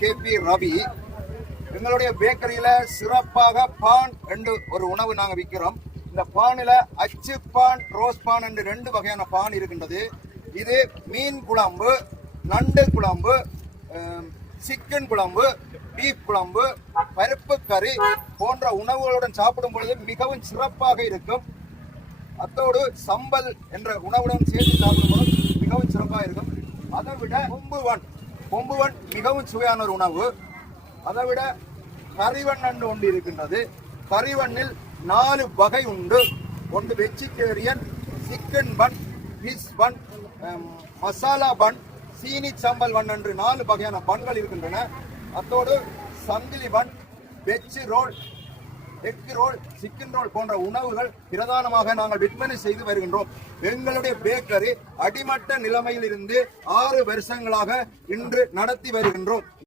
KP Ravi. எங்களுடைய பேக்கரியில சிறப்பாக பான் என்று ஒரு உணவு நாங்கள் விற்கிறோம். இந்த பானில் அச்சு பான், ரோஸ் பான் என்று 2 வகையான பான் இருக்கின்றது. இது மீன் குழம்பு, நண்டு குழம்பு, சிக்கன் குழம்பு, பீஃப் குழம்பு, பருப்பு கறி போன்ற உணவுகளுடன் சாப்பிடும் பொழுது மிகவும் சிறப்பாக இருக்கும். அத்தோடு சம்பல் என்ற உணவுடன் சேர்த்து சாப்பிடும்போது மிகவும் சிறப்பாக இருக்கும். அதை விட கொம்புவன் மிகவும் சுவையான ஒரு உணவு. அதை விட கறிவன் என்று ஒன்று இருக்கின்றது. கறிவண்ணில் 4 வகை உண்டு. ஒன்று வெஜிடேரியன், சிக்கன் பன், ஃபிஷ் பன், மசாலா பன், சீனி சம்பல் பன் என்று 4 வகையான பன்கள் இருக்கின்றன. அத்தோடு சங்கிலி bun, veg roll, egg roll, chicken roll போன்ற உணவுகள் பிரதானமாக நாங்கள் விற்பனை செய்து வருகின்றோம். எங்களுடைய பேக்கரி அடிமட்ட நிலைமையில் இருந்து 6 வருஷங்களாக இன்று நடத்தி வருகின்றோம்.